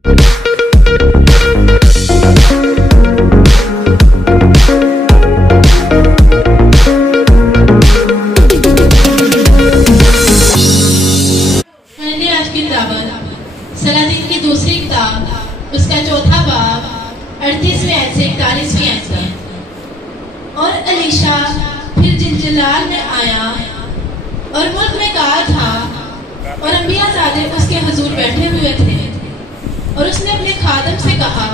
Saladin की दूसरी किताब, उसका चौथा बाब, 38वें आयत से 41वीं आयत तक। और अलीशा फिर जिलजिलाल में आया और मुल्क में कहा था, और अंबियाज़ादे उसके हुजूर बैठे हुए थे, और उसने अपने खादम से कहा,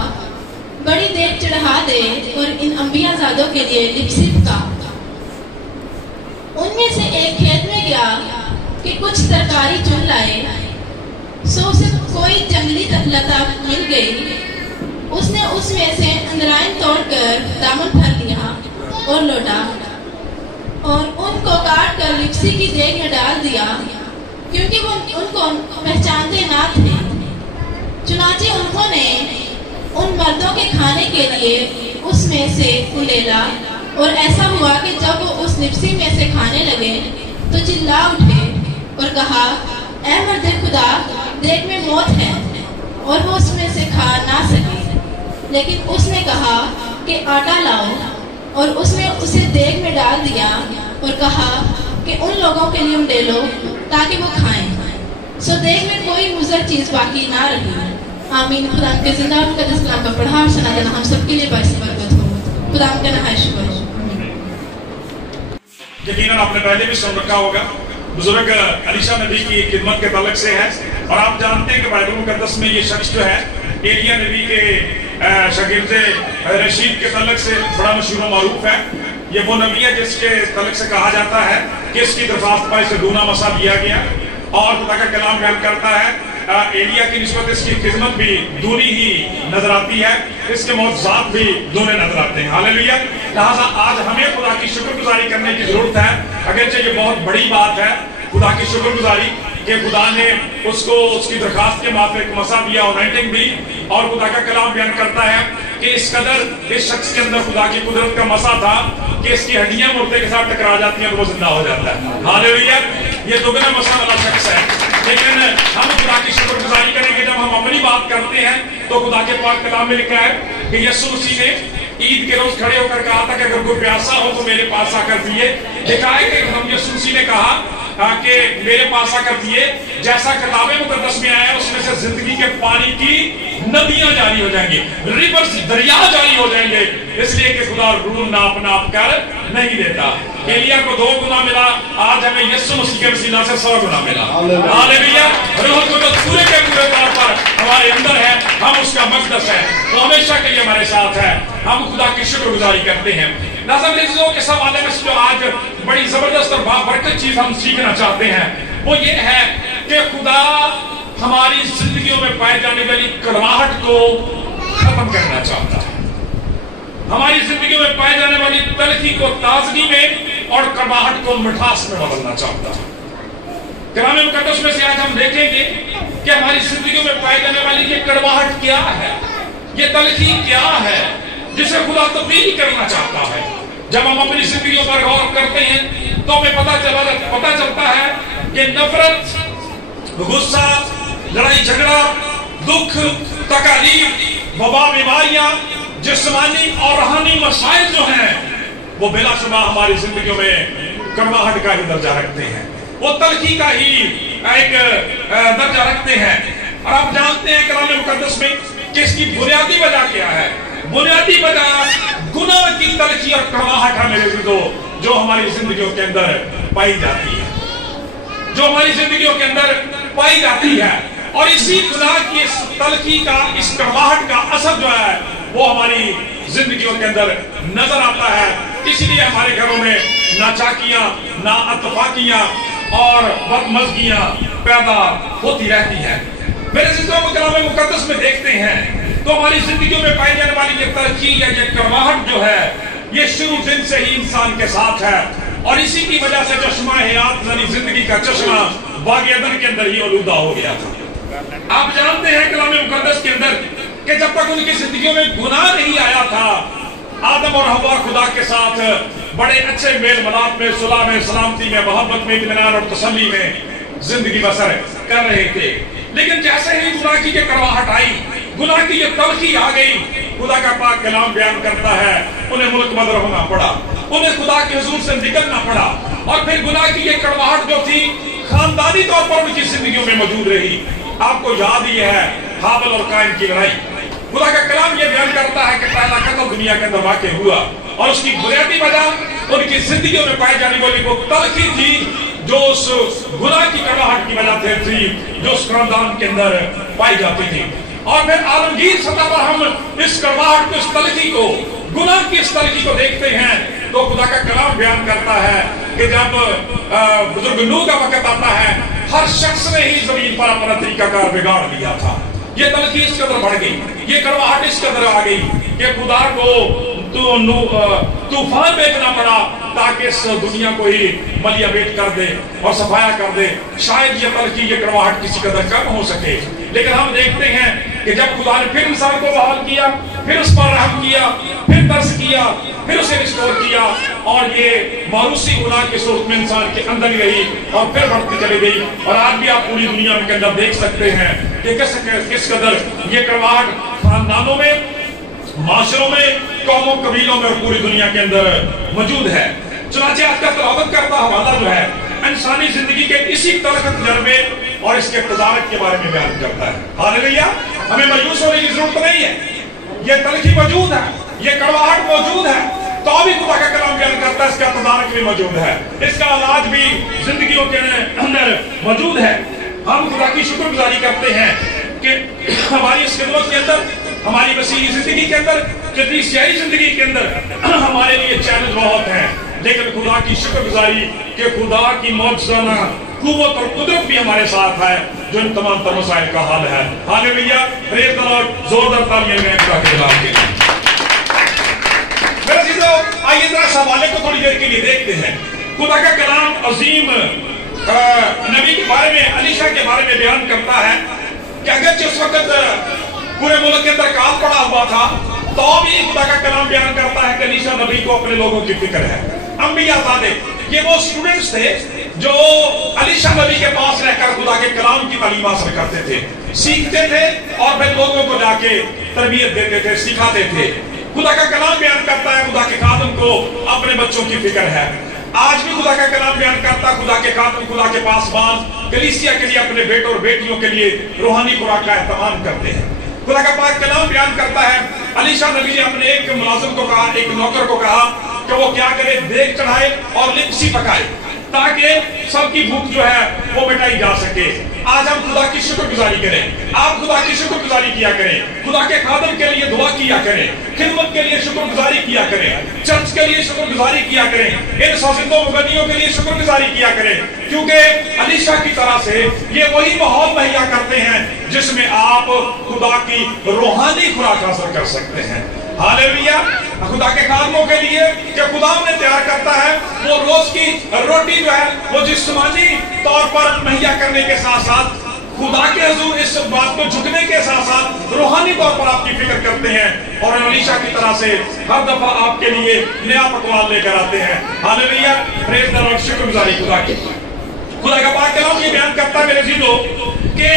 बड़ी देर चढ़ा दे और इन अंबियाज़ादों के लिए लिपसित का। उनमें से एक खेत में गया कि कुछ तरकारी चुन लाए, सो उसे कोई जंगली लता मिल गई। उसने उसमें से अंदराइन तोड़कर दामन भर लिया और लौटा, और उनको काट कर लिप्सी की देग में डाल दिया, क्योंकि वो उनको पहचानते ना थे। चुनाचे उन्होंने उन मर्दों के खाने के लिए उसमें से उलेला, और ऐसा हुआ कि जब वो उस लिप्सी में से खाने लगे तो चिल्ला उठे और कहा, ऐ मर्द खुदा, देग में मौत है। और वो उसमें से खा ना सके। लेकिन उसने कहा कि आटा लाओ, और उसने उसे देग में डाल दिया और कहा कि उन लोगों के लिए उंडेलो ताकि वो खाएं। सो देग में कोई मुज़र चीज़ बाकी ना रही। आमीन। खुदा के जिंदा और मुक़द्दस कलाम का पढ़ा और सुना देना हम सबके लिए बाइस बरकत हो। खुदा का नहाय शुक्र हो। यकीनन आपने पहले भी सुन रखा होगा, बुजुर्ग अलीशा नबी की खिदमत के ताल्लुक से है। और आप जानते हैं कि बाइबल मुकद्दस में ये शख्स जो है एलिया नबी के शागिर्द रशीद के ताल्लुक से बड़ा मशहूर और मारूफ है। ये वो नबी है जिसके ताल्लुक से कहा जाता है कि इसकी दरख्वास्त पर इसे दूना मसा दिया गया, और खुदा का कलाम बयान करता है एलिया की निस्बत इसकी खिदमत भी दूनी ही नजर आती है, इसके मौजज़ात भी दूने नजर आते हैं। हालेलुया। लिहाजा आज हमें खुदा की शुक्रगुजारी करने की जरूरत है। अगरचे ये बहुत बड़ी बात है खुदा की शुक्रगुजारी कि खुदा ने उसको उसकी दरखास्त के माफिक मसा दिया और अनॉइंटिंग दी। और खुदा का कलाम बयान करता है कि इस कदर इस शख्स के अंदर खुदा की कुदरत का मसा था कि इसकी हड्डियां मुर्दे के साथ टकरा जाती हैं तो वो जिंदा हो जाता है। हालेलुया। ये दुगना मसा वाला शख्स है। लेकिन हम खुदा की शुक्रगुजारी करेंगे जब हम अपनी बात करते हैं तो खुदा के पाक कलाम में लिखा है कि यीशु मसीह ने ईद के रोज खड़े होकर कहा था कि अगर कोई प्यासा हो तो मेरे पास आकर पिए। लिखा है कि हम यीशु मसीह ने कहा कि मेरे पास आकर पिए, जैसा किताब मुकद्दस में आया उसमें से जिंदगी के पानी की नदियां जारी हो जाएंगी, रिवर्स दरिया जारी हो जाएंगे, इसलिए कि खुदा रूह नाप नाप कर नहीं देता। एलिया को 2 गुना मिला, आज हमें यीशु मसीह के वसीला से 100 गुना मिला। हालेलुया। रूह कुदरत पूरे के पूरे तौर पर हमारे अंदर है, हम उसका मक़दस है, वो हमेशा के लिए हमारे साथ है। हम खुदा की शुक्रगुजारी करते हैं। नाज़रीन के हवाले में जो आज बड़ी जबरदस्त और बाबरकत चीज हम सीखना चाहते हैं वो ये है कि खुदा हमारी जिंदगियों में पाए जाने वाली कड़वाहट को खत्म करना चाहता है। हमारी जिंदगी में पाए जाने वाली तलखी को ताजगी में और कड़वाहट को मिठास में बदलना चाहता है। कलाम मुकद्दस में से आज हम देखेंगे कि हमारी जिंदगी में पाई जाने वाली ये कड़वाहट क्या है, ये तलखी क्या है जिसे खुदा तब्दील करना चाहता है। जब हम अपनी जिंदगियों पर गौर करते हैं तो हमें पता चलता है कि नफरत, गुस्सा, लड़ाई झगड़ा, दुख, तकलीफ, वबा, बीमारियां, जिस्मानी और रूहानी मसाइल जो हैं वो बिलाशुबा हमारी जिंदगियों में कड़वाहट का ही दर्जा रखते हैं, वो तलखी का ही एक दर्जा रखते हैं। और आप जानते हैं कलाम मुकद्दस में कि इसकी बुनियादी वजह क्या है। बुनियादी वजह गुनाह की तलखी और कड़वाहट है मेरे विदो, जो हमारी जिंदगियों के अंदर पाई जाती है, जो हमारी जिंदगियों के अंदर पाई जाती है। और इसी गुनाह की इस तलखी का, इस कड़वाहट का असर जो है वो हमारी जिंदगियों के अंदर नजर आता है। इसलिए हमारे घरों में नाचाकियां, नाअतफाकियां और बदमज़गियां पैदा होती रहती है। मेरे जिंदगी कलाम मुकद्दस में देखते हैं तो हमारी जिंदगियों में पाई जाने वाली ये तरक्की या ये कड़वाहट जो है ये शुरू दिन से ही इंसान के साथ है। और इसी की वजह से चश्मा हयात यानी जिंदगी का चश्मा बाग़ एदन के अंदर ही आलूदा हो गया था। आप जानते हैं कलाम मुकद्दस के अंदर कि जब तक उनकी जिंदगियों में गुनाह नहीं आया था, आदम और हव्वा खुदा के साथ बड़े अच्छे मेल मिलाप में, सुलह में, सलामती में, मोहब्बत में, इत्मीनान और तसल्ली में जिंदगी बसर कर रहे थे। लेकिन जैसे ही गुनाह की कड़वाहट आई गुनाह की ये तलखी आ गई, खुदा का पाक कलाम बयान करता है उन्हें मुल्क बदर होना पड़ा, उन्हें खुदा के हुजूर से निकलना पड़ा, और फिर गुनाह की ये कड़वाहट जो थी खानदानी तौर पर उनकी जिंदगियों में मौजूद रही। आपको याद ही है हाबिल और काइन की लड़ाई। खुदा का कलाम ये बयान करता है कि पहला कत्ल दुनिया के अंदर वाक़ हुआ, और उसकी बुनियादी वजह उनकी जिंदगियों में पाई जाने वाली वो तलखी थी जो उस गुनाह की कड़वाहट की वजह से थी, जो उस खानदान के अंदर पाई जाती थी। और फिर आलमगीर सतह पर हम इस कड़वाहट को, इस तलखी को, गुनाह की इस तलखी को देखते हैं तो खुदा का कलाम बयान करता है कि जब बुजुर्ग नूह का वक्त आता है, हर शख्स ने ही जमीन पर अपना तरीकाकार बिगाड़ दिया था। ये तलखी इस कदर बढ़ गई, ये कड़वाहट इस कदर आ गई कि खुदा को तूफान भेजना पड़ा ताकि इस दुनिया को ही मलिया बेट कर दे और सफाया कर दे। शायद ये तलखी, ये कड़वाहट किसी कदर कम हो सके, लेकिन हम देखते हैं कि जब खुदा ने फिर इंसान को बहाल किया, फिर उस पर रहम किया, फिर तरस किया, फिर उसे रिस्टोर किया, और ये मारूसी गुनाह की सूरत में इंसान के अंदर ही रही और फिर बढ़ती चली गई। और आज भी आप पूरी दुनिया के अंदर देख सकते हैं कि किस कदर ये कड़वाहट खानदानों में, माशरों में, कौमों, कबीलों में और पूरी दुनिया के अंदर मौजूद है। चुनांचे आज का तलावत करता हवाला जो है इंसानी जिंदगी के इसी तलख तजर्बे और इसके तजारत के बारे में बयान करता है। हालेलुया, हमें मायूस होने की जरूरत नहीं है, ये तलखी मौजूद है, ये कड़वाहट मौजूद है, तो भी खुदा का कलाम बयान करता है, इसका तदारक भी मौजूद है, इसका इलाज भी जिंदगियों के अंदर मौजूद है। हम खुदा की शुक्रगुजारी करते हैं कि हमारी इस खिदमत के अंदर, हमारी मसीही जिंदगी के अंदर, कलीसियाई जिंदगी के अंदर हमारे लिए चैलेंज बहुत है, लेकिन खुदा की शुक्रगुजारी कि खुदा की मौजूदाना कुव्वत और कुदरत भी हमारे साथ है जो इन तमाम तर मसाइल का हाल है। हालेलुया, प्रेज़ द लॉर्ड, जोरदार तालियां दें खुदा के कलाम के लिए। मेरे अज़ीज़ों, आइए जरा इस हवाले को थोड़ी देर के लिए देखते हैं। खुदा का कलाम अजीम नबी के बारे में, अलीशा के बारे में बयान करता है कि अगरचे उस वक्त पूरे मुल्क के अंदर काल पड़ा हुआ था, तो भी खुदा का कलाम बयान करता है कि अलीशा नबी को अपने लोगों की फिक्र है। अंबिया सादिक, ये वो स्टूडेंट्स थे जो अलीशा नबी के पास रहकर खुदा के कलाम की तालीम हासिल करते थे, सीखते थे और फिर लोगों को जाके तरबियत देते थे, सिखाते थे। खुदा का कलाम बयान करता है खुदा के खादम को अपने बच्चों की फिक्र है। आज भी खुदा का कलाम बयान करता है खुदा के खादम, खुदा के पासबान कलीसिया के लिए, अपने बेटों और बेटियों के लिए रूहानी खुराक का एहतमाम करते हैं। खुदा का पाक कलाम बयान करता है अलीशा नबी ने अपने एक मुलाजिम को कहा, एक नौकर को कहा कि वो क्या करे, देग चढ़ाए और लिप्सी पकाए ताकि सबकी भूख जो है वो मिटाई जा सके। आज हम खुदा की शुक्रगुजारी करें, आप खुदा की शुक्रगुजारी किया करें, खुदा के खादम के लिए दुआ किया करें, खिदमत के लिए शुक्रगुजारी किया करें, चर्च के लिए शुक्रगुजारी किया करें, इन साजिदों मुगनियों के लिए शुक्रगुजारी किया करें, क्योंकि अलीशा की तरह से ये वही माहौल मुहैया करते हैं जिसमें आप खुदा की रूहानी खुराक हासिल कर सकते हैं। हालेलुया, खुदा के खादमों के लिए कि खुदा उन्हें तैयार करता है वो रोज की रोटी जो है वो जिस्मानी तौर पर मुहैया करने के साथ साथ खुदा के हुजूर इस बात को झुकने के साथ साथ रूहानी तौर पर आपकी फिक्र करते हैं और अलीशा की तरह से हर दफा आपके लिए नया पकवान लेकर आते हैं। हालेलुया, प्रेज़ द लॉर्ड, शुक्रगुजारी खुदा की। खुदा का पाक कलाम ये बयान करता है मेरे अज़ीज़ों कि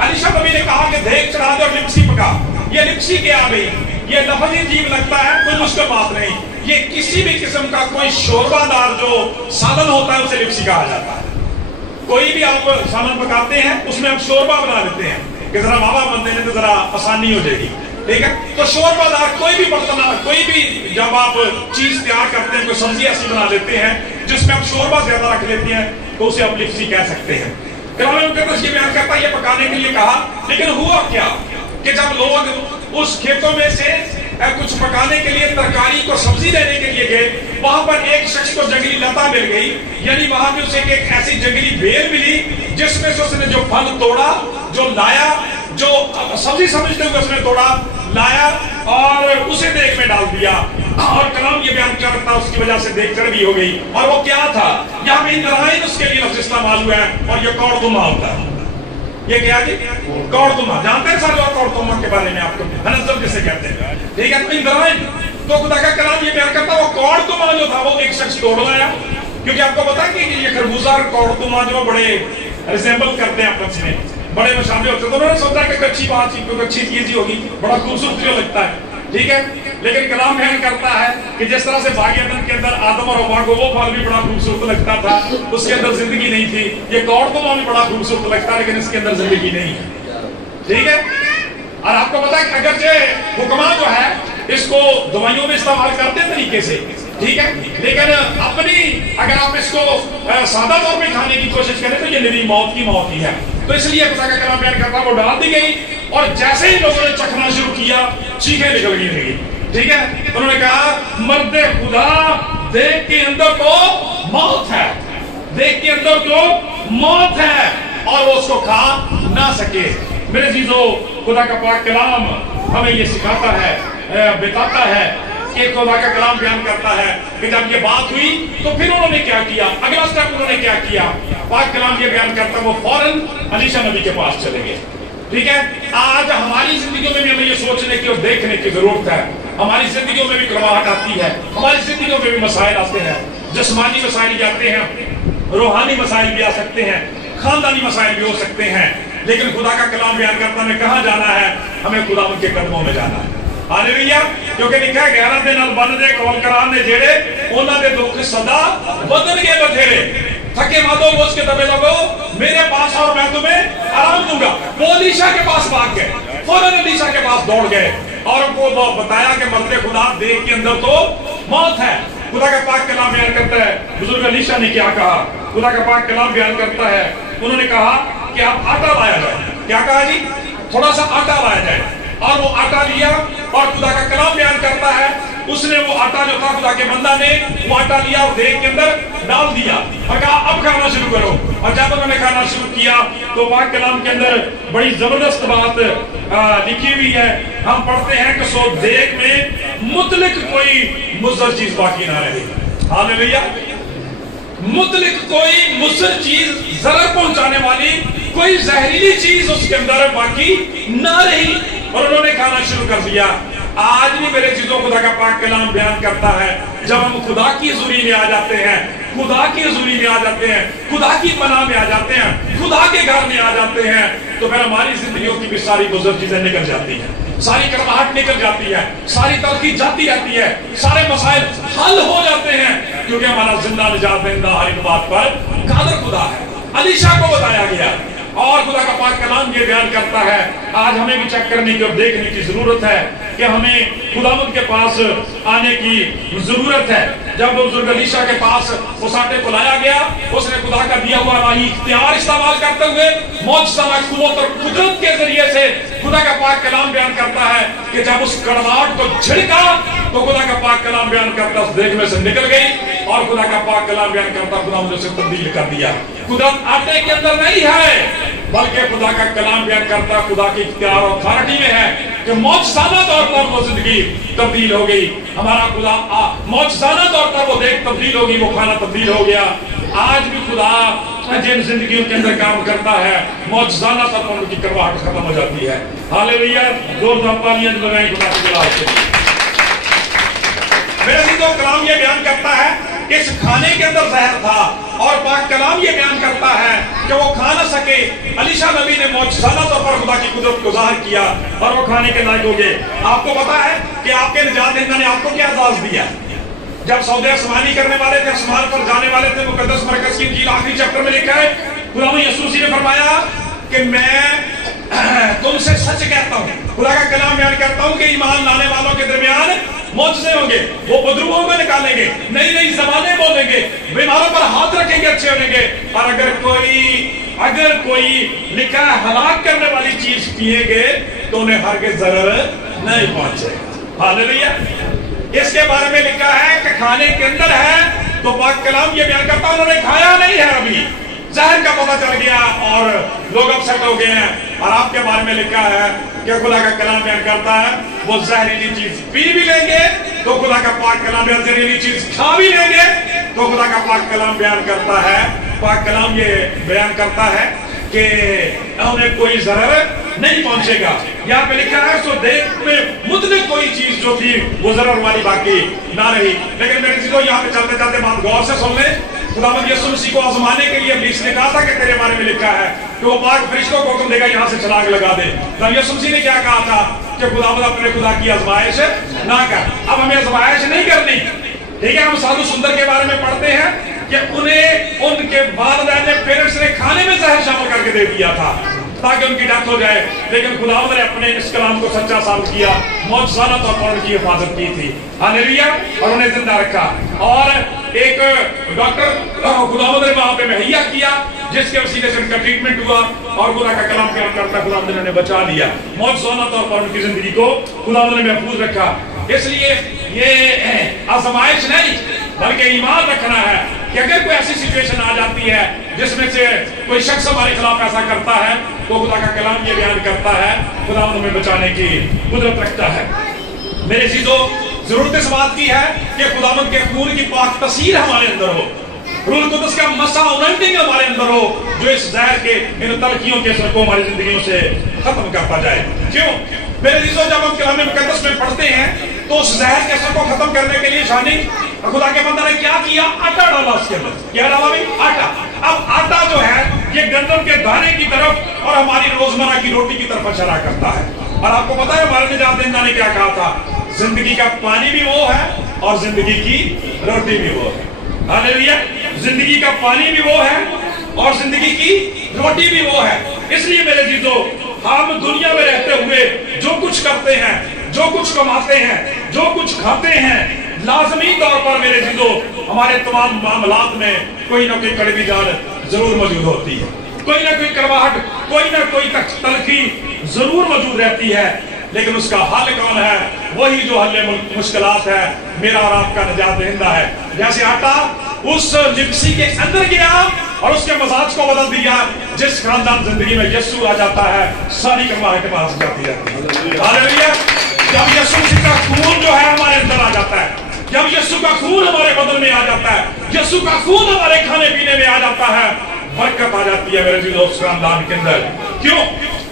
अलीशा नबी ने कहा कि देग चढ़ा दो और लिप्सी पका। ये लिप्सी क्या आ गई, ये लफ्ज़ अजीब लगता है, कोई मुश्किल बात नहीं। ये किसी भी किस्म का कोई शोरबादार जो साधन होता है उसे लिप्सी कहा जाता है। कोई भी आप सामान पकाते हैं उसमें आप शोरबा बना देते हैं कि जरा मावा बन देने तो जरा आसानी हो जाएगी, ठीक है। तो शोरबादार कोई भी बर्तन, कोई भी जब आप चीज तैयार करते हैं, कोई सब्जी ऐसी बना देते हैं जिसमें आप शोरबा ज्यादा रख लेते हैं तो उसे आप लिप्सी कह सकते हैं। कलाम मुक़द्दस ये बयान करता है ये पकाने के लिए कहा, लेकिन हुआ क्या कि जब लोग उस खेतों में से कुछ पकाने के लिए तरकारी को सब्जी लेने के लिए गए, वहां पर एक शख्स को जंगली लता मिल गई, यानी वहां पे उसे एक ऐसी जंगली बेल मिली जिसमें से उसने जो फल तोड़ा, जो लाया, जो सब्जी समझते हुए उसने तोड़ा, लाया और उसे देग में डाल दिया। और कलाम ये बयान करता उसकी वजह से देग चर्बी हो गई। और वो क्या था, यहाँ पे इंद्रायन उसके लिए लफ्ज़ इस्तेमाल हुआ है और ये कौड़तुमा होता है। ये क्या जी, कौड़तुमा, जानते हैं सर कौड़तुमा के बारे में, आपको हनजब जिसे कहते हैं, ठीक है। तो इंद्रायन, तो खुदा का कलाम ये बयान करता वो कौड़तुमा जो था वो एक शख्स तोड़ लाया, क्योंकि आपको पता है कि ये खरबूजा और कौड़तुमा जो बड़े रिजेंबल करते हैं आपस में, बड़े मशाबे होते, तो उन्होंने सोचा कि अच्छी बात, कोई अच्छी चीज ही होगी, बड़ा खूबसूरत जो लगता है, ठीक है। लेकिन कलाम बयान करता है कि जिस तरह से बाग़-ए-अदन के अंदर आदम और हव्वा को वो फल भी बड़ा खूबसूरत लगता था, उसके अंदर जिंदगी नहीं थी। ये कौड़ तो भी बड़ा खूबसूरत लगता है, लेकिन इसके अंदर जिंदगी नहीं है, ठीक है। और आपको पता है कि अगरचे हुक्मा जो है इसको दवाइयों में इस्तेमाल करते हैं तरीके से, ठीक है, लेकिन अपनी अगर आप इसको सादा तौर पे खाने की कोशिश करें तो ये मेरी मौत की मौत ही है। तो इसलिए खुदा का कलाम बयान करता वो डाल दी गई, और जैसे ही लोगों ने चखना शुरू किया चीखें निकल गई लगी, ठीक है। उन्होंने कहा मर्द खुदा देख के अंदर तो मौत है, देख के अंदर तो मौत है, और वो उसको खा ना सके। मेरे चीजों, खुदा का पाक कलाम हमें ये सिखाता है, बताता है कि खुदा का कलाम बयान करता है कि जब ये बात हुई तो फिर उन्होंने क्या किया, अगला स्टेप उन्होंने क्या किया। पाक कलाम ये बयान करता है वो फौरन अलीशा नबी के पास चले गए, ठीक है। आज हमारी जिंदगियों में भी हमें ये सोचने की और देखने की जरूरत है। हमारी जिंदगियों में भी कड़वाहट आती है, हमारी जिंदगियों में भी मसाइल आते हैं, जिस्मानी मसाइल भी आते हैं, रूहानी मसाइल भी आ सकते हैं, खानदानी मसाइल भी हो सकते हैं, लेकिन खुदा का कलाम बयान करता हमें कहाँ जाना है, हमें खुदा उनके कदमों में जाना है। हालेलुया, क्योंकि लिखा है 11 दिन बन दे कौल करान ने जेड़े उन्हां दे दुख सदा बदल गए बथेरे, थके मादो बोझ के दबे लगो मेरे पास और मैं तुम्हें आराम दूंगा। वो अलीशा के पास भाग गए, फौरन अलीशा के पास दौड़ गए और उनको बताया कि मर्द खुदा देख के अंदर तो मौत है। खुदा का पाक कलाम बयान करता है, बुजुर्ग अलीशा ने क्या कहा, खुदा का पाक कलाम बयान करता है, उन्होंने कहा कि आप आटा लाया जाए। क्या कहा जी? थोड़ा सा आटा लाया जाए, और वो आटा लिया, और खुदा का कलाम बयान करता है उसने वो आटा जो था, खुदा के बंदा ने वो आटा लिया और देग के अंदर डाल दिया और कहा अब खाना शुरू करो। और जब उन्होंने खाना शुरू किया तो पाक कलाम के अंदर बड़ी जबरदस्त बात लिखी हुई है। हम पढ़ते हैं कि सो देग में मुतलिक कोई मुज़र चीज बाकी ना रही। हालेलुया, मुतलिक कोई मुज़र चीज, जरर पहुंचाने वाली कोई जहरीली चीज उसके अंदर बाकी ना रही, और उन्होंने खाना शुरू कर दिया। आज भी मेरे चीजों खुदा का पाक कलाम बयान करता है, जब हम खुदा की हुजूरी में आ जाते हैं, खुदा की हुजूरी में आ जाते हैं, खुदा की पनाह में आ जाते हैं, खुदा के घर में आ जाते हैं, तो फिर हमारी जिंदगियों की भी सारी गुजर चीजें निकल जाती हैं, सारी कड़वाहट निकल जाती है, सारी तलखी जाती रहती है, सारे मसाइल हल हो जाते हैं, क्योंकि हमारा जिंदा निजात देंदा हर एक बात पर कादर खुदा है। अलीशा को बताया गया, और खुदा का पाक कलाम ये बयान करता है आज हमें भी चेक करने की और देखने की जरूरत है कि हमें खुदावंद के पास आने की जरूरत है। जब बुजुर्ग अलीशा के पास उस आटे को लाया गया, उसने खुदा का दिया हुआ इलाही इख्तियार इस्तेमाल करते हुए मौजज़ा कुव्वत और कुदरत के जरिए से खुदा का पाक कलाम बयान करता है कि जब उस कड़वाहट को झिड़का तो खुदा का पाक कलाम बयान करता उस देग में से निकल गई, और खुदा का पाक कलाम बयान करता खुदा ने उसे तब्दील कर दिया। कुदरत आटे के अंदर नहीं है, बल्कि खुदा का कलाम बयान करता खुदा की इख्तियार और अथॉरिटी में है कि मौजज़ाना तौर पर वो जिंदगी तब्दील हो गई। हमारा खुदा मौजज़ाना तौर पर वो देख तब्दील होगी, वो खाना तब्दील हो गया। आज भी खुदा जिन जिंदगियों के अंदर काम करता है, मौजज़ाना तौर पर उनकी करवाहट खत्म हो जाती है। हालेलुया, जोरदार तालियां लगाएं खुदा के जलाल के लिए। मेरे चीजों कलाम ये बयान करता है कि इस खाने के अंदर जहर था, और पाक कलाम ये बयान करता है कि वो खा ना सके। अलीशा नबी ने मौजज़ाना तौर पर खुदा की कुदरत को ज़ाहिर किया और वो खाने के लायक हो गए। आपको पता है कि आपके निजात देना ने आपको क्या एजाज़ दिया? जब सौदे आसमानी करने वाले थे, आसमान पर जाने वाले थे, मुकद्दस मरकज़ की इंजील आखिरी चैप्टर में लिखा है, खुदा यसूसी ने फरमाया कि मैं तुमसे सच कहता हूँ, खुदा का कलाम बयान करता हूँ कि ईमान लाने वालों के दरमियान मौजज़े होंगे, वो बदरूहों को निकालेंगे, नई नई ज़बानें बोलेंगे, बीमारों पर हाथ रखेंगे, अच्छे होंगे, और अगर कोई लिखा है हलाक करने वाली चीज पिएंगे तो उन्हें हरगिज़ ज़रर नहीं पहुंचेगा। हालेलुया, इसके बारे में लिखा है कि खाने के अंदर है, तो पाक कलाम ये बयान करता उन्होंने खाया नहीं है, अभी जहर का पता चल गया और लोग अपसेट हो गए हैं। और आपके बारे में लिखा है कि खुदा का कलाम बयान करता है वो जहरीली चीज पी भी लेंगे तो खुदा का पाक कलाम जहरीली चीज खा भी लेंगे तो खुदा का पाक कलाम बयान करता है, पाक कलाम ये बयान करता है कि उन्हें कोई जरर नहीं पहुंचेगा। यहाँ पे लिखा है सो देख में मुतलिक कोई चीज जो थी वो जरर वाली बाकी ना रही। लेकिन मेरे चीजों यहाँ पे चलते चलते बात गौर से सुन ले खुदावंद यीशु मसीह को आजमाने के लिए इब्लीस ने कहा था कि तेरे बारे में लिखा है कि वो पाक फरिश्तों को हुक्म देगा यहाँ से छलांग लगा दे। तब यीशु मसीह ने क्या कहा था कि खुदावंद अपने खुदा की आजमाइश ना कर। अब हमें आजमाइश नहीं करनी, ठीक है। हम साधु सुंदर के बारे में पढ़ते हैं कि उन्हें उनके वालिदैन ने, पेरेंट्स ने खाने में जहर शामिल करके दे दिया था ताकि उनकी डेथ हो जाए, लेकिन खुदावंद ने अपने इस कलाम को सच्चा साबित किया, मौजूदा तौर पर उनकी हिफाजत की थी, हालेलुया, और उन्हें जिंदा रखा। और एक डॉक्टर खुदावंद ने वहां पे मुहैया किया जिसके वसीले से उनका ट्रीटमेंट हुआ और खुदा का कलाम क्या करता, खुदावंद ने बचा लिया, मौजूदा तौर पर उनकी जिंदगी को खुदावंद ने महफूज रखा। इसलिए ये आजमाइश नहीं बल्कि ईमान रखना है कि अगर कोई ऐसी सिचुएशन आ जाती है जिसमें से कोई शख्स हमारे खिलाफ ऐसा करता है तो खुदा का कलाम ये बयान करता है खुदावंद हमें बचाने की कुदरत रखता है। मेरे चीजों, जरूरत इस बात की है कि खुदावंद के खून की पाक तस्वीर हमारे अंदर हो, रूह कुदस का मसा अनॉइंटिंग हमारे अंदर हो, जो इस जहर के, इन तलखियों के असर को हमारी जिंदगियों से खत्म करता जाए। क्यों मेरे चीजों, जब हम कलाम मुकद्दस में पढ़ते हैं तो उस जहर के असर को खत्म करने के लिए शानी खुदा के बंदा ने क्या किया, आटा डाला उसके अंदर। क्या डाला भाई? आटा। अब आटा जो है ये गंदम के दाने की तरफ और हमारी रोजमर्रा की रोटी की तरफ इशारा करता है। और आपको पता है हमारे निजात देंदा ने क्या कहा था, जिंदगी का पानी भी वो है और जिंदगी की रोटी भी वो है। हालेलुया, जिंदगी का पानी भी वो है और जिंदगी की रोटी भी वो है। इसलिए मेरे जीजों, हम दुनिया में रहते हुए जो कुछ करते हैं, जो कुछ कमाते हैं, जो कुछ खाते हैं, लाजमी तौर पर मेरे जीजों हमारे तमाम मामलात में कोई ना कोई कड़वी जान जरूर मौजूद होती है, कोई ना कोई करवाहट, कोई ना कोई तलखी जरूर मौजूद रहती है। लेकिन उसका हल कौन है? वही जो हल मुश्किलात है, मेरा और आपका निजात दहिंदा है। जैसे आटा उस जिप्सी के अंदर गया और उसके मजाज को बदल दिया, जिस खानदान जिंदगी में यीशु आ जाता है सारी करवाहट पास जाती है। हालेलुया, जब यीशु का खून जो है हमारे अंदर आ जाता है, जब यीशु का खून हमारे बदन में आ जाता है, यीशु का खून हमारे खाने पीने में आ जाता है, बरकत आ जाती है मेरे जीजों उस खानदान के अंदर। क्यों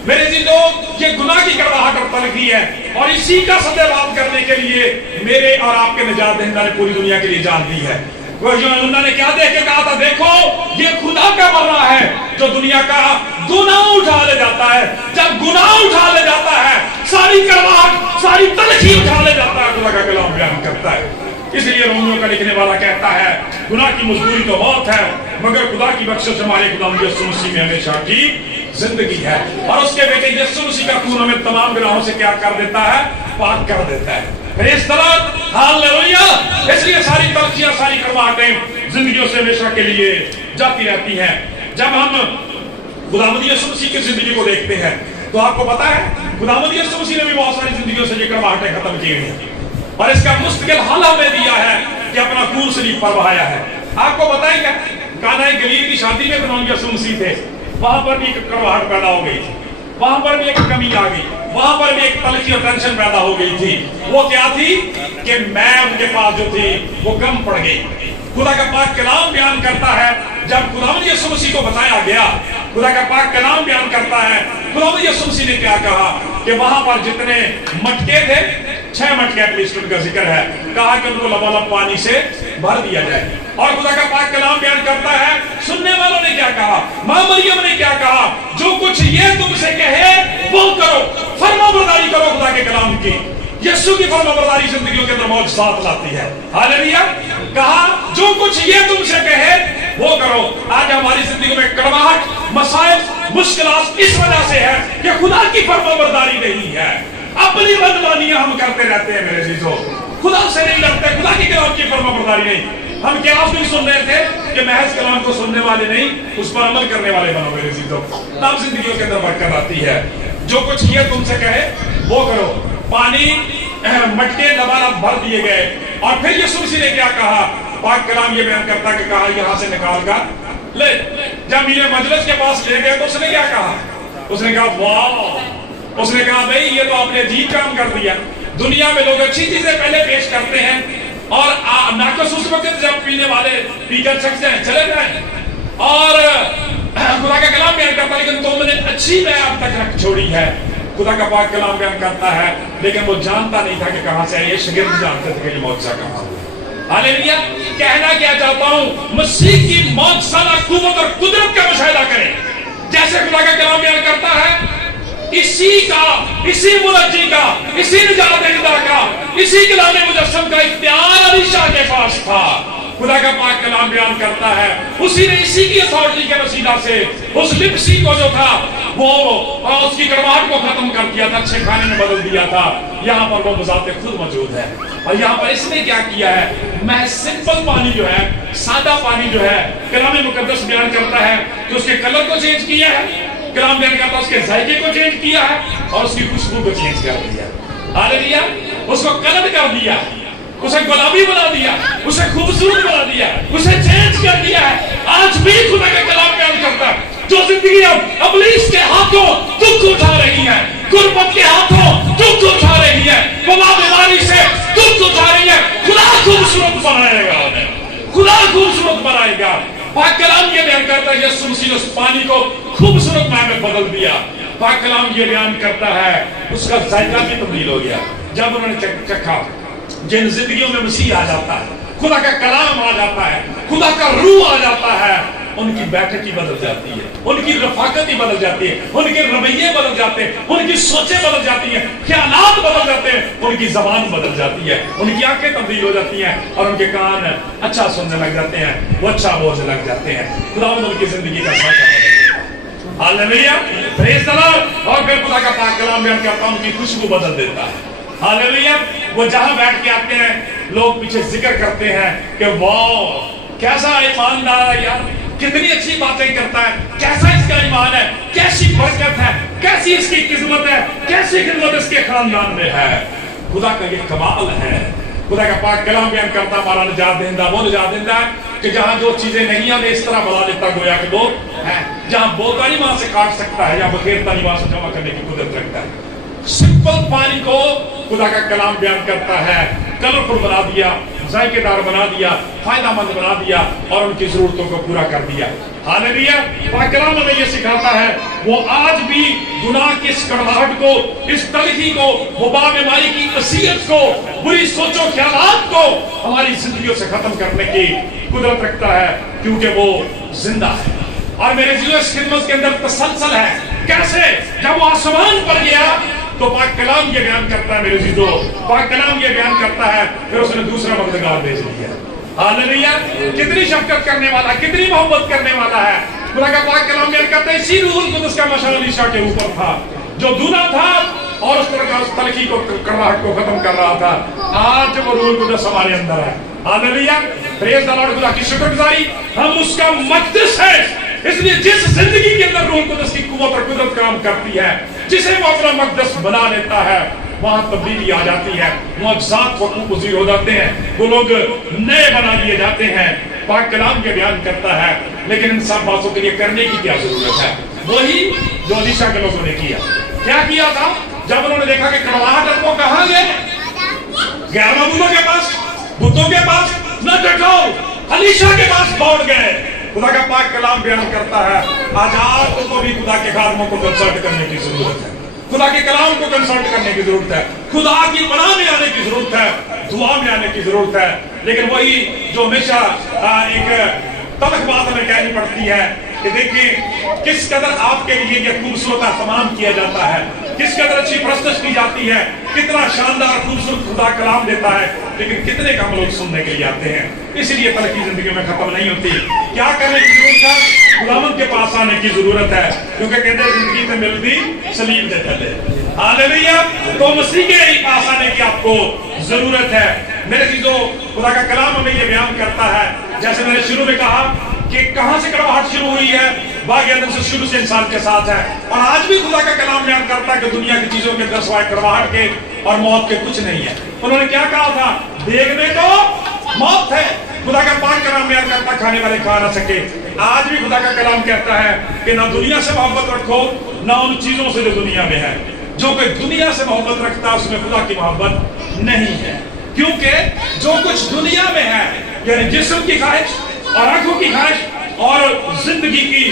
मेरे जीजों, ये गुनाह की करवाहट और तलखी है, और इसी का सद्भाव करने के लिए मेरे और आपके निजात दहिंदा ने पूरी दुनिया के लिए जान दी है। उन्होंने क्या देख के कहा था, देखो ये खुदा का मर्रा है जो दुनिया का गुनाह उठा ले जाता है। जब गुनाह उठा ले जाता है, सारी करवाहट, सारी तलखी उठा ले जाता है, खुदा का कलाम बयान करता है। इसलिए रोमियो का लिखने वाला कहता है, गुनाह की मजदूरी तो मौत है, मगर खुदा की बख्शिश हमारे खुदा यीशु मसीह में हमेशा की जिंदगी है। और उसके बेटे यीशु मसीह का खून हमें तमाम गुनाहों से क्या कर देता है? पाक कर देता है। Praise the Lord, hallelujah. इसलिए सारी तलखियां, सारी करवाहटें जिंदगियों से हमेशा के लिए जाती रहती हैं। जब हम खुदावंद यीशु मसीह की जिंदगी को देखते हैं तो आपको पता है खुदावंद यीशु मसीह ने भी बहुत सारी जिंदगियों से ये करवाहटें खत्म की हुई हैं, और इसका मुस्तकिल हल हमें दिया है कि अपना खून शरीफ पर बहाया है। आपको पता है क्या, काना गलील की शादी में खुदावंद यीशु मसीह थे, वहां पर भी एक करवाहट पैदा हो गई थी, वहां पर भी एक कमी आ गई, वहां पर भी एक तलखी और टेंशन पैदा हो गई थी। वो क्या थी कि मैं उनके पास जो थी वो कम पड़ गई। खुदा का पाक कलाम बयान करता है, जब खुदावंद यीशु मसीह को बताया गया, खुदा का पाक कलाम बयान करता है, खुदावंद यीशु मसीह ने क्या कहा कि वहां पर जितने मटके थे, 6 मटके एटलीस्ट उनका जिक्र है, कहा कि उनको लबालब पानी से भर दिया जाए। और खुदा का पाक कलाम बयान करता है, सुनने वालों ने क्या कहा, मां मरियम ने क्या कहा, जो कुछ ये तुमसे कहे वो करो, फरमाबरदारी करो खुदा के कलाम की। यीशु की फरमाबरदारी जिंदगियों के अंदर मौज साथ लाती है। हालेलुया, कहा जो कुछ ये तुमसे कहे वो करो। आज हमारी जिंदगी में कड़वाहट, मसाइल, मुश्किलात इस वजह से है कि खुदा की फरमाबरदारी नहीं है, अपनी मनमानियां हम करते रहते हैं मेरे जीजों, खुदा से नहीं लड़ते, खुदा की कलाम की फरमाबरदारी नहीं। हम क्या आज भी सुन रहे थे कि महज कलाम को सुनने वाले नहीं, उस पर अमल करने वाले बनो मेरे जीजों, तब जिंदगियों के अंदर बरकत आती है। जो कुछ ये तुमसे कहे वो करो। पानी मटके लबालब भर दिए गए, और फिर यीशु मसीह ने क्या कहा, पाक कलाम ये बयान करता कि कहा यहां से निकाल कर ले। जब मीरे मजलिस के पास ले गए तो उसने क्या कहा, उसने कहा वाह, उसने कहा भाई ये तो आपने अजीब काम कर दिया। दुनिया में लोग अच्छी चीजें पहले पेश करते हैं और नाकस उस वक्त जब पीने वाले पीकर शख्स हैं चले जाए, और खुदा का कलाम बयान करता है लेकिन तुमने अच्छी मैं अब तक रख छोड़ी है। खुदा का पाक कलाम बयान करता है, लेकिन वो जानता नहीं था कि कहां से आए। ये शागिर्द जानते थे कि ये मौजज़ा कहां हुआ। हालेलुया। कहना क्या चाहता हूं, मसीह की मौत साला कुव्वत और कुदरत का मुशाहिदा करें। जैसे खुदा का कलाम बयान करता है, इसी मुनज्जी का, इसी निजात देने का, इसी कलाम मुजस्सम का इख्तियार अलीशा के पास था। खुदा का पाक कलाम बयान करता है, उसी ने इसी की अथॉरिटी के वसीला से उस लिप्सी को जो था वो और उसकी कड़वाहट को खत्म कर दिया था, अच्छे खाने में बदल दिया था। यहाँ पर वो बजाते खुद मौजूद है। और यहाँ पर इसने क्या किया है, मैं सिंपल पानी जो है, सादा पानी जो है, कलाम मुकद्दस बयान करता है कि उसके कलर को चेंज किया है, कलाम बयान करता है उसके जायके को चेंज किया है और उसकी खुशबू को चेंज कर दिया। हालेलुया। उसको कलर कर दिया, उसे गुलाबी बना दिया, उसे खूबसूरत बना दिया, उसे चेंज कर दिया है। आज भी खुदा का कलाम बयान करता है, जो जिंदगी इब्लीस के हाथों दुख उठा रही है, गुर्बत के हाथों दुख उठा रही है, वबा बीमारी से दुख उठा रही है, खुदा खूबसूरत बनाएगा उन्हें, खुदा खूबसूरत बनाएगा। पाक कलाम ये बयान करता है, यीशु मसीह ने उस पानी को खूबसूरत में बदल दिया। पाक कलाम ये बयान करता है, उसका जायका भी तब्दील हो गया जब उन्होंने चखा। जिन जिंदगियों में मसीह आ जाता है, खुदा का कलाम आ जाता है, खुदा का रूह आ जाता है, उनकी बैठक ही बदल जाती है, उनकी रफाकत ही बदल जाती है, उनके रवैये बदल जाते हैं, उनकी सोचें बदल जाती हैं, ख्यालात बदल जाते हैं, उनकी जबान बदल जाती है, उनकी आंखें तब्दील हो जाती हैं और उनके कान अच्छा सुनने लग जाते हैं, वो अच्छा बोलने लग जाते हैं। खुदावंद उनकी जिंदगी का साथ। Hallelujah, praise the Lord. और फिर खुदा का पाक कलाम बयान करता है, उनकी खुशबू बदल देता है। हालेलुया। वो जहां बैठ के आते हैं, लोग पीछे जिक्र करते हैं कि वाह कैसा ईमानदार है यार, कितनी अच्छी बातें करता है, कैसा इसका ईमान है, कैसी बरकत है, कैसी इसकी किस्मत है, कैसी खिदमत इसके खानदान में है। खुदा का ये कमाल है। खुदा का पाक कलाम बयान करता, हमारा निजात देंदा वो निजात देंदा है कि जहां जो चीजें नहीं आने इस तरह बना देता गोया कि लोग हैं, जहां बोता नहीं वहां से काट सकता है, या बखेरता नहीं वहां से जमा करने की कुदरत रखता है। सिंपल पानी को खुदा का कलाम बयान करता है, कलरफुल बना दिया, जायकेदार बना दिया, फायदामंद बना दिया और उनकी जरूरतों को पूरा कर दिया। हालेलुया। पाक कलाम हमें यह सिखाता है, वो आज भी गुनाह की इस कड़वाहट को, इस तलखी को, वबा बीमारी की असीयत को, बुरी सोचों ख्यालात को हमारी जिंदगियों से खत्म करने की कुदरत रखता है, क्योंकि वो जिंदा है। और मेरे जीवन इस खिदमत के अंदर तसलसल है। कैसे? जब वो आसमान पर गया तो पाक कलाम ये बयान करता है, मेरे जीजो, पाक कलाम ये बयान करता है, फिर उसने दूसरा मददगार भेज दिया। हालेलुया। कितनी शफकत करने वाला, कितनी मोहब्बत करने वाला है। खुदा का पाक कलाम बयान करता है, इसी रूहुल कुद्दुस का मशाल अलीशा के ऊपर था, जो दूना था और उस तरह का उस तलखी को, कड़वाहट को खत्म कर रहा था। आज वो रूहुल कुद्दुस हमारे अंदर है। हालेलुया। Praise the Lord. खुदा की शुक्रगुजारी, हम उसका मक़दस है। इसलिए जिस जिंदगी के अंदर रूह कुद्दुस की कुव्वत और कुदरत काम करती है, जिसे वो अपना मक़दस बना लेता है, वहां तब्दीली आ जाती है, मुआज़ात वक़ूफ़ हो जाते हैं, वो लोग नए बना दिए जाते हैं। पाक कलाम के बयान करता है, लेकिन इन सब बातों के लिए करने की क्या जरूरत है? वही जो अलीशा के लोगों ने किया। क्या किया था? जब उन्होंने देखा कि कड़वाहट है, वो कहां गए? गैर मबूदों के पास, बुतों के पास न देखो, अलीशा के पास दौड़ गए। खुदा का पाक कलाम बयान करता है, आज आपको भी खुदा के खादमों को कंसल्ट करने की जरूरत है, खुदा के कलाम को कंसल्ट करने की जरूरत है, खुदा की पनाह में आने की जरूरत है, दुआ में आने की जरूरत है। लेकिन वही जो हमेशा एक तलख बात हमें कहनी पड़ती है कि देखिए किस कदर आपके लिए ये खूबसूरत तमाम किया जाता है, किस कदर अच्छी प्रस्तुत की जाती है, कितना शानदार खूबसूरत खुदा कलाम देता है, लेकिन कितने कम लोग सुनने के लिए आते हैं। इसलिए तलखी जिंदगी में खत्म नहीं होती। क्या करने की जरूरत है? खुदावंद के पास आने की जरूरत है, क्योंकि कहते हैं जिंदगी से मिलती सलीब दे चले। हालेलुया। तो मसीह के पास आने की आपको जरूरत है। मेरे चीजों, खुदा का कलाम हमें ये बयान करता है, जैसे मैंने शुरू में कहा कि कहां से कड़वाहट शुरू हुई है, बाग़ अदन से शुरू से इंसान के साथ है। और आज भी खुदा का कलाम बयान करता है कि दुनिया की चीजों के अंदर सिवाय कड़वाहट के और मौत के कुछ नहीं है। उन्होंने क्या कहा था? देखने को मौत है। खुदा का पाक कलाम बयान करता, खाने वाले खा ना सके। आज भी खुदा का कलाम कहता है कि ना दुनिया से मोहब्बत रखो, ना उन चीजों से जो दुनिया में है। जो कोई दुनिया से मोहब्बत रखता है उसमें खुदा की मोहब्बत नहीं है, क्योंकि जो कुछ दुनिया में है, यानी जिस्म की ख्वाहिश और आंखों की ख्वाहिश और जिंदगी की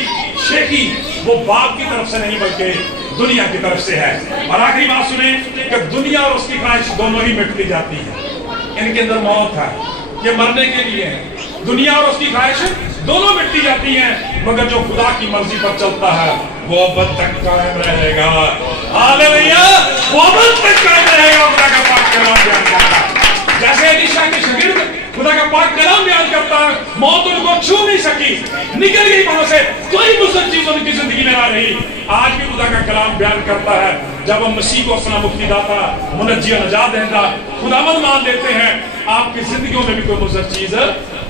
शेखी, वो बाप की तरफ से नहीं बल्कि दुनिया की तरफ से है। और आखिरी बात सुने कि दुनिया और उसकी ख्वाहिश दोनों ही मिटती जाती है, इनके अंदर मौत है। یہ مرنے کے لیے ہے، دنیا اور اس کی خواہش دونوں مٹی جاتی ہیں، مگر جو خدا کی مرضی پر چلتا ہے وہ ابد تک قائم رہے گا۔ ہاللویا، وہ ابد تک قائم رہے گا۔ خدا کا پاک کلام بیان کرتا ہے، جیسے الیشا کے شاگرد خدا کا پاک کلام بیان کرتا ہے، موت ان کو چھو نہیں سکی، نکل گئی وہاں سے، کوئی مصر چیز ان کی زندگی میں نہ رہی۔ آج بھی خدا کا کلام بیان کرتا ہے، جب ہم مسیح کو اپنا مفتی داتا، منجی و نجات دہندہ خداوند مان لیتے ہیں، آپ کی زندگیوں میں بھی کوئی مضر چیز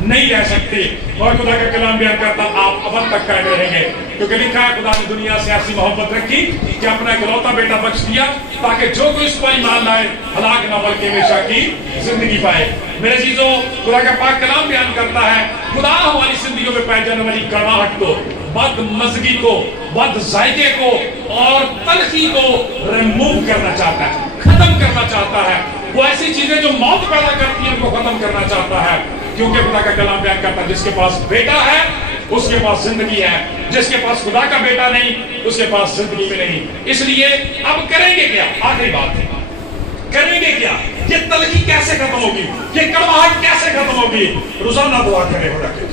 نہیں رہ سکتی۔ اور خدا کا کلام بیان کرتا آپ ابد تک قائم رہیں گے، کیونکہ لکھا ہے خدا نے دنیا سے ایسی محبت رکھی کہ اپنا اکلوتا بیٹا بخش دیا تاکہ جو کوئی اس پر ایمان لائے ہلاک نہ بلکہ ہمیشہ کی زندگی پائے۔ میرے عزیزوں، خدا کا پاک کلام بیان کرتا ہے خدا ہماری زندگیوں میں پائے جانے والی کڑواہٹ کو، بد مزگی کو، بد ذائقے کو اور تلخی کو ریموو کرنا چاہتا ہے، ختم کرنا چاہتا ہے۔ وہ ایسی چیزیں جو موت پیدا کرتی ہیں ان کو ختم کرنا چاہتا ہے، کیونکہ خدا کا کلام بیان کرتا ہے جس کے پاس بیٹا ہے اس کے پاس زندگی ہے، جس کے پاس خدا کا بیٹا نہیں اس کے پاس زندگی میں نہیں۔ اس لیے اب کریں گے کیا؟ آخری بات ہے، کریں گے کیا؟ یہ تلخی کیسے ختم ہوگی؟ یہ کڑواہٹ کیسے ختم ہوگی؟ روزانہ دعا کریں خدا کے،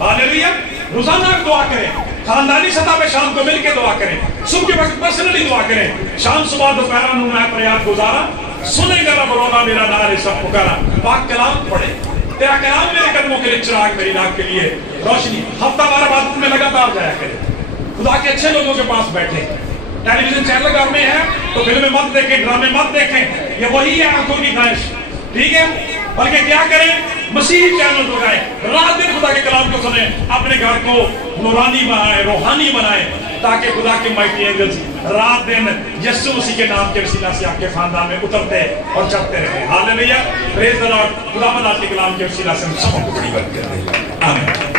ہاللویا، روزانہ دعا کریں، خاندانی سطح پہ شام کو مل کے دعا کریں، صبح کے وقت پرسنلی دعا کریں، شام صبح دوپہر میں پریاد گزارا، سنے گا رب رونا میرا نار سب پکارا۔ پاک کلام پڑھے، تیرا کلام میرے قدموں کے لیے چراغ، میری ناک کے لیے روشنی۔ ہفتہ وار عبادت میں لگاتار جایا کرے، خدا کے اچھے لوگوں کے پاس بیٹھے، ٹیلی ویژن چینل گھر میں ہے تو فلمیں مت دیکھیں، ڈرامے مت دیکھیں، یہ وہی ہے آنکھوں کی خواہش، ٹھیک ہے؟ بلکہ کیا کریں؟ مسیحی چینل لگائیں، رات دن خدا کے کلام کو سنیں، اپنے گھر کو نورانی بنائیں، روحانی بنائیں، تاکہ خدا کے مائٹی اینجلز رات دن یسوع مسیح کے نام کے وسیلہ سے آپ کے خاندان میں اترتے اور چڑھتے رہے۔ ہاللویا، پریز دی لارڈ۔ خدا بند آپ کے کلام کے وسیلہ سے ہم سب کو بڑی برکت دے۔ آمین۔